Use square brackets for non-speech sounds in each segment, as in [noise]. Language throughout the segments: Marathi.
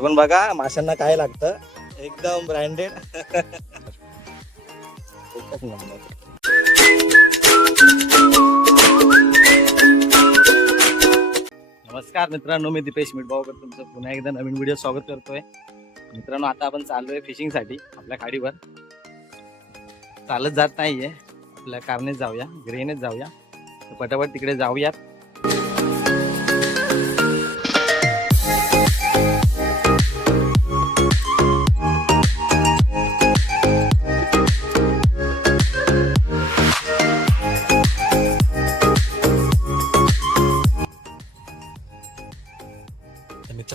पण बघा माशांना काय लागतं? एकदम ब्रँडेड एकच नंबर नमस्कार मित्रांनो मी दिपेश मिठभावकर तुमचं पुन्हा एकदा नवीन व्हिडिओ स्वागत करतोय. मित्रांनो आता आपण चाललोय फिशिंगसाठी आपल्या गाडीवर चालत जात नाहीये. आपल्या कारनेच जाऊया ग्रेनेच जाऊया. पटापट तिकडे जाऊयात.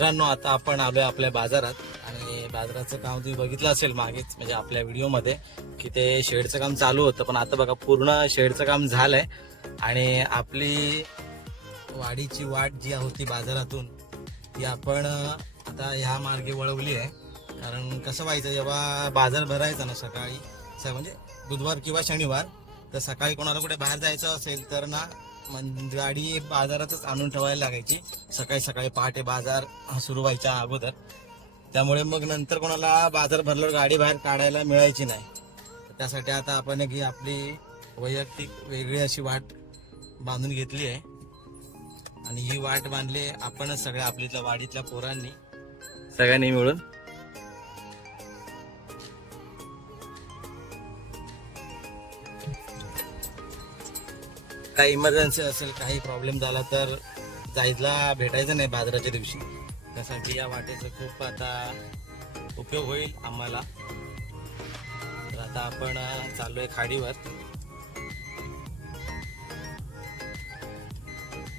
मित्रांनो आता आपण आलोय आपल्या बाजारात. आणि बाजाराचं काम तुम्ही बघितलं असेल मागेच म्हणजे आपल्या व्हिडिओमध्ये की ते शेडचं काम चालू होतं. पण आता बघा पूर्ण शेडचं काम झालंय. आणि आपली वाडीची वाट जी होती बाजारातून ती आपण आता ह्या मार्गे वळवली आहे. कारण कसं व्हायचं जेव्हा बाजार भरायचा ना सकाळी म्हणजे बुधवार किंवा शनिवार तर सकाळी कोणाला कुठे बाहेर जायचं असेल तर ना म्हणजे गाडी बाजारातच आणून ठेवायला लागायची. सकाळी सकाळी पहाटे बाजार सुरू व्हायच्या अगोदर. त्यामुळे मग नंतर कोणाला बाजार भरल्यावर गाडी बाहेर काढायला मिळायची नाही. त्यासाठी आता आपण एक ही आपली वैयक्तिक वेगळी अशी वाट बांधून घेतली आहे. आणि ही वाट बांधली आपणच सगळ्या आपल्या वाडीतल्या पोरांनी. सगळ्यांनी मिळून. काही इमर्जन्सी असेल काही प्रॉब्लेम झाला तर जायला भेटायचं नाही बाजाराच्या दिवशी. त्यासाठी या वाटेचा खूप आता उपयोग होईल आम्हाला. तर आता आपण चाललो आहे खाडीवर.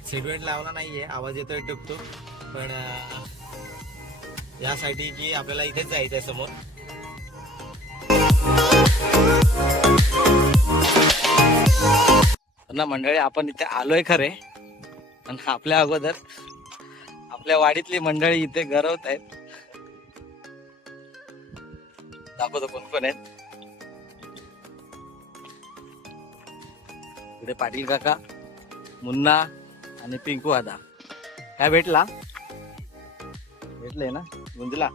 सीटबेल्ट लावला नाहीये आवाज येतोय टुकटुक पण यासाठी की आपल्याला इथेच जायचं आहे समोर. ना मंडळी आपण इथे आलोय खरे. पण आपल्या अगोदर आपल्या वाडीतली मंडळी इथे गरवत आहेत. दाखवतो कोण कोण आहेत. इकडे पाटील काका मुन्ना आणि पिंकू आदा काय भेटला? भेटले ना? गुंजला?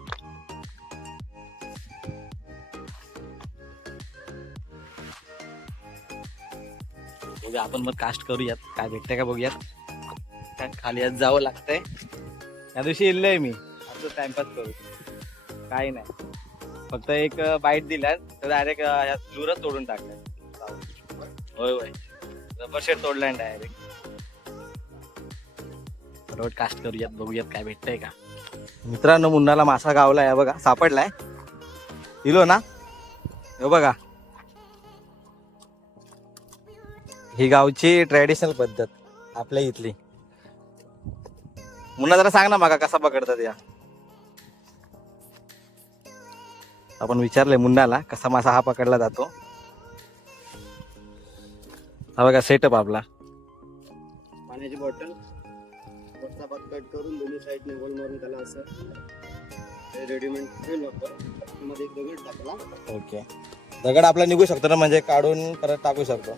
आपण मग कास्ट करूयात. काय भेटतंय का बघूयात. कारण खाली आज जावं लागतंय. या दिवशी इल्लय मी. असं टाइमपास करू. काही नाही. फक्त एक बाईट दिल्यात. तर डायरेक्ट लुरच तोडून टाकल्यात. होय होय. रबर शेट तोडलाय डायरेक्ट रोड कास्ट करूयात बघूयात काय भेटतंय का. मित्रांनो मुन्नाला मासा गावलाय. बघा सापडलाय. इलो ना. हो बघा. ही गावची ट्रॅडिशनल पद्धत आपल्या इथली. मुन्ना जरा सांग ना मागा कसा पकडतात या. आपण विचारलंय मुन्नाला कसा मासा हा पकडला जातो. हा बघा सेटअप आपला. पाण्याची बॉटल वरचा भाग कट करून दोन्ही साईडने होल मारून त्याला असं रेडीमेड ठेवलं मध्ये एक दगड टाकला. ओके दगड आपला निघू शकतो ना म्हणजे काढून परत टाकू शकतो.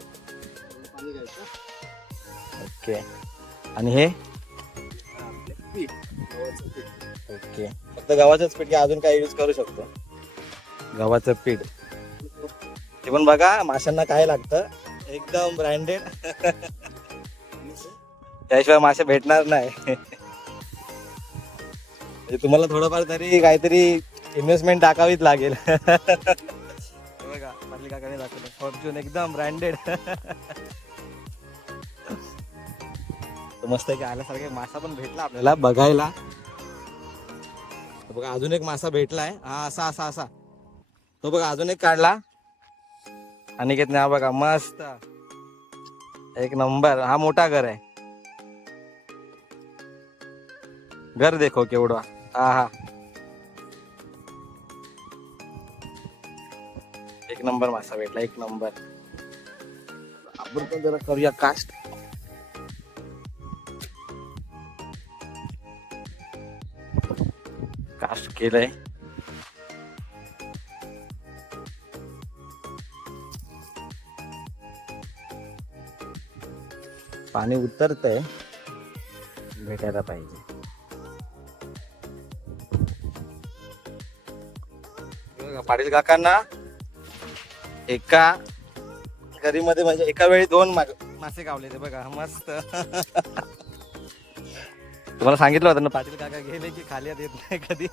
ओके. आणि हे? ओके. फक्त गव्हाचंच पीठ की अजून काय यूज करू शकतो. गव्हाचं पीठ. ते पण बघा माशांना काय लागतं? एकदम ब्रँडेड त्याशिवाय मासे भेटणार नाही. म्हणजे तुम्हाला थोडंफार तरी काहीतरी इन्व्हेस्टमेंट टाकावीच लागेल. बघा पाटील काकाने दाखवलं. फॉर्च्यून एकदम ब्रँडेड मस्त की आल्यासारखे मासा पण भेटला आपल्याला बघायला. बघा अजून एक मासा भेटलाय. हा असा असा असा. तो बघा अजून एक काढला. आणि घेत नाही बघा मस्त. एक नंबर. हा मोठा घर आहे. घर देखो केवढा. हा हा. एक नंबर मासा भेटला एक नंबर. आपण पण जरा करूया कास्ट केलंय पाणी उतरतंय. भेटायला पाहिजे. पाटील काकांना एका घरीमध्ये म्हणजे एका वेळी दोन मासे गावले ते बघा मस्त. [laughs] तुम्हाला सांगितलं होतं ना. पाटील काका गेले की खाली येत नाही कधी?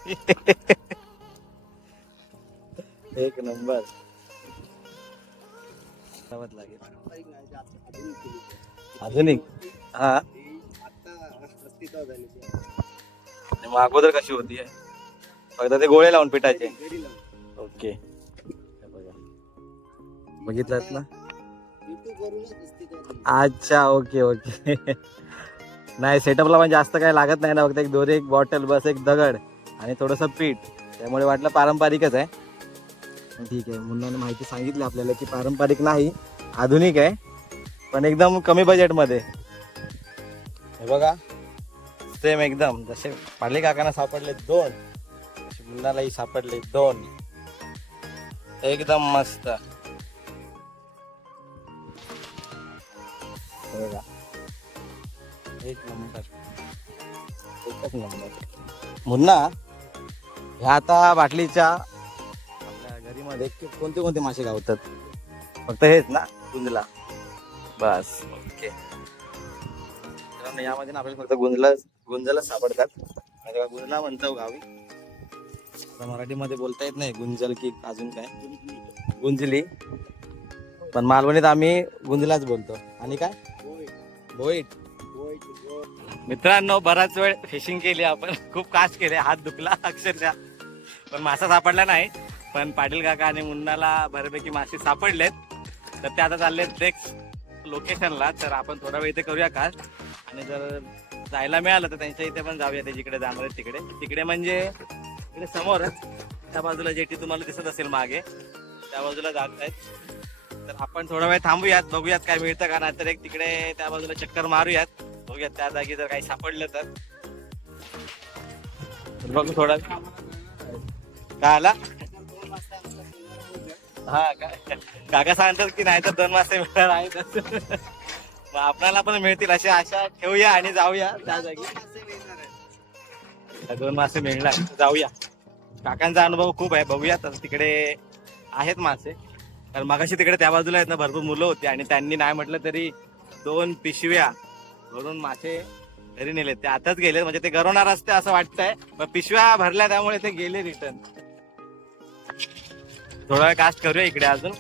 एक नंबर. लागेल. आधुनिक हा. मग अगोदर कशी होती? फक्त ते गोळे लावून पिटायचे ओके. हे बघितलात ना? अच्छा ओके ओके. नाही सेटअपला पण जास्त काही लागत नाही ना फक्त एक दोरी एक बॉटल बस एक दगड आणि थोडंसं पीठ. त्यामुळे वाटलं पारंपरिकच आहे. ठीक आहे मुलांना माहिती सांगितली आपल्याला की पारंपरिक नाही आधुनिक आहे पण एकदम कमी बजेटमध्ये हे बघा सेम एकदम. जसे पाडले काकांना सापडले दोन तसे सापडले दोन. एकदम मस्त. बघा. एक नंबर. एकच नंबर. मुन्ना ह्या आता बाटलीच्या आपल्या घरीमध्ये कोणते कोणते मासे गावतात? फक्त हेच ना गुंजला. बस. ओके. यामध्ये ना आपल्याला फक्त गुंजला गुंजला सापडतात. आणि गुंजला म्हणतो गावी. आता मराठीमध्ये बोलता येत नाही गुंजल की अजून काय? गुंजली. पण मालवणीत आम्ही गुंजलाच बोलतो. आणि काय? होय, बोईट. मित्रांनो बराच वेळ फिशिंग केली आपण. खूप कास्ट केले. हात दुखला अक्षरशः. पण मासा सापडला नाही. पण पाटील काका आणि मुन्नाला बऱ्यापैकी मासे सापडलेत. तर ते आता चाललेत नेक्स्ट लोकेशनला तर आपण थोडा वेळ इथे करूया का आणि जर जायला मिळालं तर त्यांच्या इथे पण जाऊया. ते जिकडे जाणार आहेत तिकडे. तिकडे म्हणजे इकडे समोरच त्या बाजूला जेटी तुम्हाला दिसत असेल मागे त्या बाजूला जात आहेत. तर आपण थोडा वेळ थांबूयात बघूयात काय मिळतं का. नाहीतर एक तिकडे त्या बाजूला चक्कर मारूयात. बघूया त्या जागी जर काही सापडलं तर. बघू थोडा. काय आला? हा काका सांगतात की नाही तर दोन मासे मिळणार आहेत मग आपल्याला पण मिळतील अशी आशा. ठेवूया आणि जाऊया त्या जागी. दोन मासे मिळणार. जाऊया. काकांचा अनुभव खूप आहे. बघूया. तर तिकडे आहेत मासे. कारण मगाशी तिकडे त्या बाजूला आहेत ना भरपूर मुलं होती आणि त्यांनी नाही म्हटलं तरी दोन पिशव्या घरून मासे घरी नेले ते आताच गेले म्हणजे ते गरवणार असते असं वाटतंय. पण पिशव्या भरल्या त्यामुळे ते गेले रिटर्न थोडा वेळ कास्ट करूया इकडे अजून.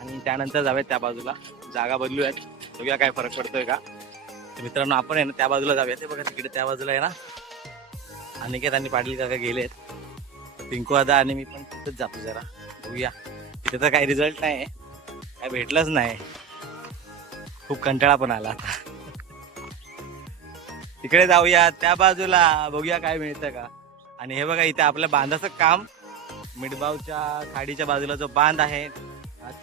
आणि त्यानंतर जाऊयात त्या बाजूला. जागा बदलूयात. बघूया काय फरक पडतोय का. मित्रांनो आपण आहे ना त्या बाजूला जाऊया ते बघा तिकडे त्या बाजूला आहे ना. अनिकेत आणि पाटील काका गेलेत. पिंकू दादा आणि मी पण तिथेच जातो जरा. बघूया. तिथे तर काही रिझल्ट नाही काय भेटलंच नाही. खूप कंटाळा पण आला आता. तिकडे जाऊया त्या बाजूला बघूया काय मिळतं का. आणि हे बघा इथे आपल्या बांधाचं काम. मिडबावच्या खाडीच्या बाजूला जो बांध आहे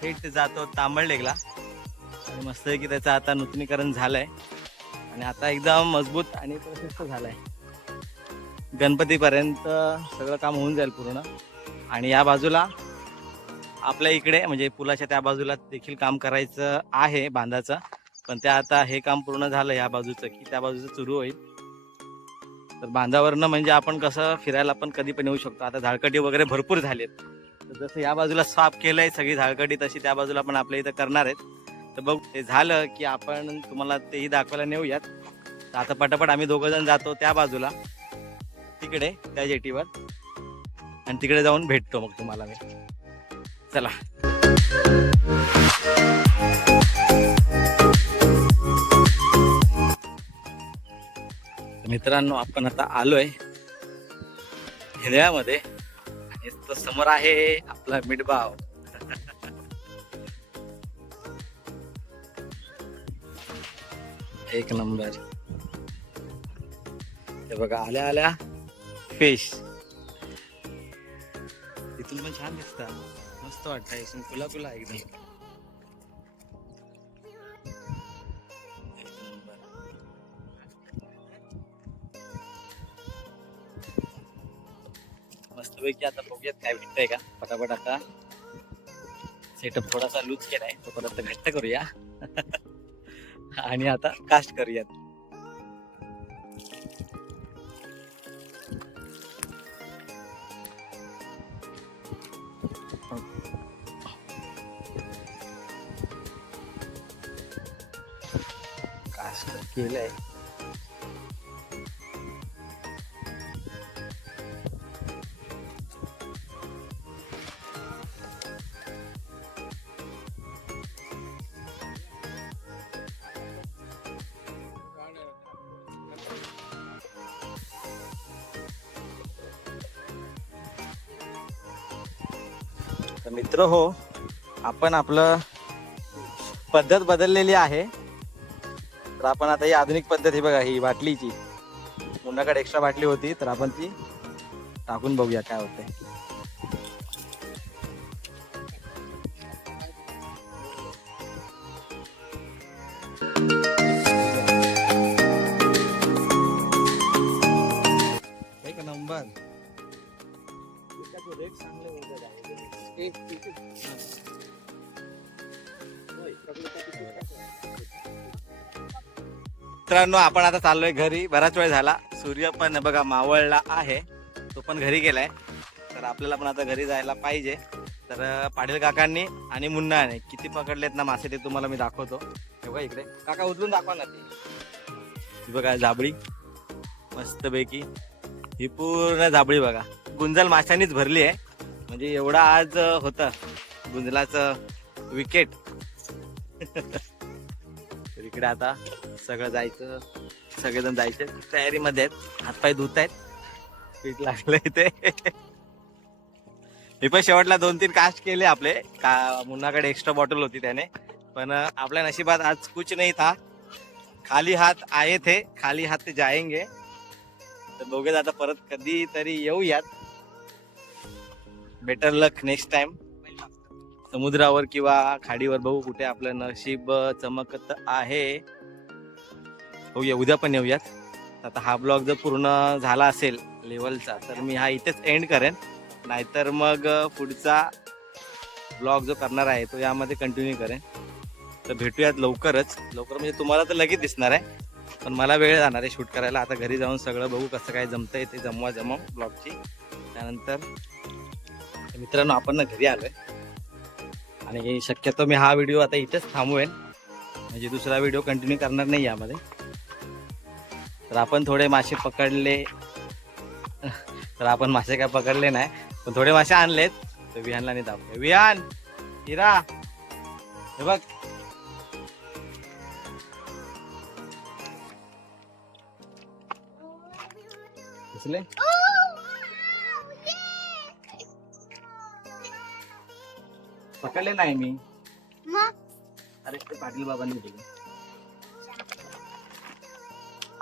थेट जातो तांबळलेगला आणि मस्त की त्याचं आता नूतनीकरण झालंय. आणि आता एकदम मजबूत आणि प्रशस्त झालाय. गणपतीपर्यंत सगळं काम होऊन जाईल पूर्ण. आणि या बाजूला आपल्या इकडे म्हणजे पुलाच्या त्या बाजूला देखील काम करायचं आहे बांधाचं. पण त्या आता हे काम पूर्ण झालं या बाजूचं की त्या बाजूचं सुरू होईल. तर बांधावरनं म्हणजे आपण कसं फिरायला पण कधी पण येऊ शकतो. आता झाडकटी वगैरे भरपूर झालेत. तर जसं या बाजूला साफ केलंय सगळी झाडकटी तशी त्या बाजूला पण आपल्या इथं करणार आहेत. तर बघ ते झालं की आपण तुम्हाला तेही दाखवायला नेऊयात. तर आता पटापट आम्ही दोघं जण जातो त्या बाजूला तिकडे त्या जेटीवर. आणि तिकडे जाऊन भेटतो मग तुम्हाला मी. चला. मित्रांनो आपण आता आलोय हिरव्यामध्ये. आणि तो समोर आहे आपला मिठबाव एक नंबर. हे बघा आल्या आल्या. फिश इथून पण छान दिसतात मस्त वाटतं इथून खुला खुला एकदम. मस्तपैकी आता बघूयात काय भेटतंय का. पटापट आता सेटअप थोडासा लूज केलाय तो परत घट्ट करूया. [laughs] आणि आता कास्ट करूयात. कास्ट केलंय. मित्र हो आपण आपलं पद्धत बदललेली आहे. तर आपण आता ही आधुनिक पद्धत ही बघा ही बाटलीची. मुन्नाकडे एक्स्ट्रा बाटली होती तर आपण ती टाकून बघूया काय होतंय. मित्रांनो आपण आता चाललोय घरी. बराच वेळ झाला. सूर्य पण बघा मावळला आहे. तो पण घरी गेलाय. तर आपल्याला पण आता घरी जायला पाहिजे. तर पाडील पाटील काकांनी आणि मुन्नाने किती पकडलेत ना मासे ते तुम्हाला मी दाखवतो. बघा इकडे. काका उचलून दाखवा ना ते. बघा झाबळी मस्तपैकी. ही पूर्ण झाबळी बघा. गुंजल माशांनीच भरली आहे. म्हणजे एवढा आज होता. गुंजलाचं विकेट तर इकडे आता सगळं जायचं सगळेजण जायचे. तयारीमध्ये आहेत. हातपाय धुत आहेत. पीठ लागलंय ते मी पण शेवटला दोन तीन कास्ट केले आपले. का मुन्नाकडे एक्स्ट्रा बॉटल होती त्याने. पण आपल्या नशिबात आज कुछ नाही था. खाली हात आहे थे खाली हात ते जायंगे. तर दोघे आता परत कधी तरी येऊयात. बेटर लक नेक्स्ट टाइम समुद्रावर किंवा खाडीवर बघू कुठे आपलं नशीब चमकत आहे. होऊया उद्या पण येऊयात. आता हा ब्लॉग जर पूर्ण झाला असेल लेवलचा तर मी हा इथेच एंड करेन. नाहीतर मग पुढचा ब्लॉग जो करणार आहे तो यामध्ये कंटिन्यू करेन. तर भेटूयात लवकरच. लवकर म्हणजे तुम्हाला तर लगेच दिसणार आहे. पण मला वेळ जाणार आहे शूट करायला. आता घरी जाऊन सगळं बघू कसं काय जमतंय ते जमवा जमव ब्लॉगची त्यानंतर मित्रांनो आपण ना घरी आलोय. आणि शक्यतो मी हा व्हिडिओ आता इथेच थांबवेन. म्हणजे दुसरा व्हिडिओ कंटिन्यू करणार नाही यामध्ये. तर आपण थोडे मासे पकडले. तर आपण मासे काय पकडले नाही पण थोडे मासे आणलेत. तर विहानला नाही दाखवले विहान हिरा हे बघ. दिसले? पकडले नाही मी. अरे ते पाटील बाबांनी दिले.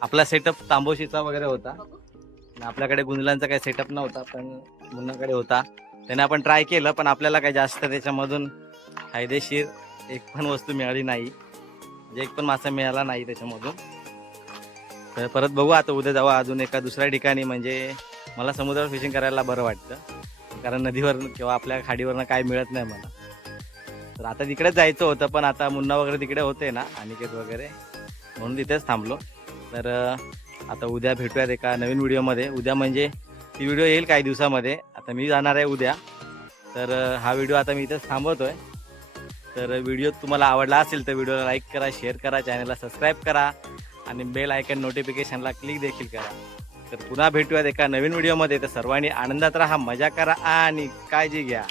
आपला सेटअप तांबोशीचा वगैरे होता. आणि आपल्याकडे गुंजलांचा काही सेटअप नव्हता पण मुन्नाकडे होता. त्याने आपण ट्राय केलं पण आपल्याला काही जास्त त्याच्यामधून फायदेशीर एक पण वस्तू मिळाली नाही. म्हणजे एक पण मासा मिळाला नाही त्याच्यामधून. तर परत बघू आता उद्या जाऊ अजून एका दुसऱ्या ठिकाणी. म्हणजे मला समुद्रावर फिशिंग करायला बरं वाटतं. कारण नदीवर किंवा आपल्या खाडीवरनं काय मिळत नाही मला. तर आता तिकडेच जायचं होतं पण आता मुन्ना वगैरे तिकडे होते ना अनिकेत वगैरे म्हणून तिथेच थांबलो. तर आता उद्या भेटूयात एका नवीन व्हिडिओमध्ये. उद्या म्हणजे ती व्हिडिओ येईल काही दिवसामध्ये. आता मी जाणार आहे उद्या. तर हा व्हिडिओ आता मी इथेच थांबवतोय. तर व्हिडिओ तुम्हाला आवडला असेल तर व्हिडिओला लाईक करा शेअर करा चॅनलला सबस्क्राईब करा आणि बेल आयकन नोटिफिकेशनला क्लिक देखील करा. तर पुन्हा भेटूयात एका नवीन व्हिडिओमध्ये. तर सर्वांनी आनंदात राहा मजा करा आणि काळजी घ्या.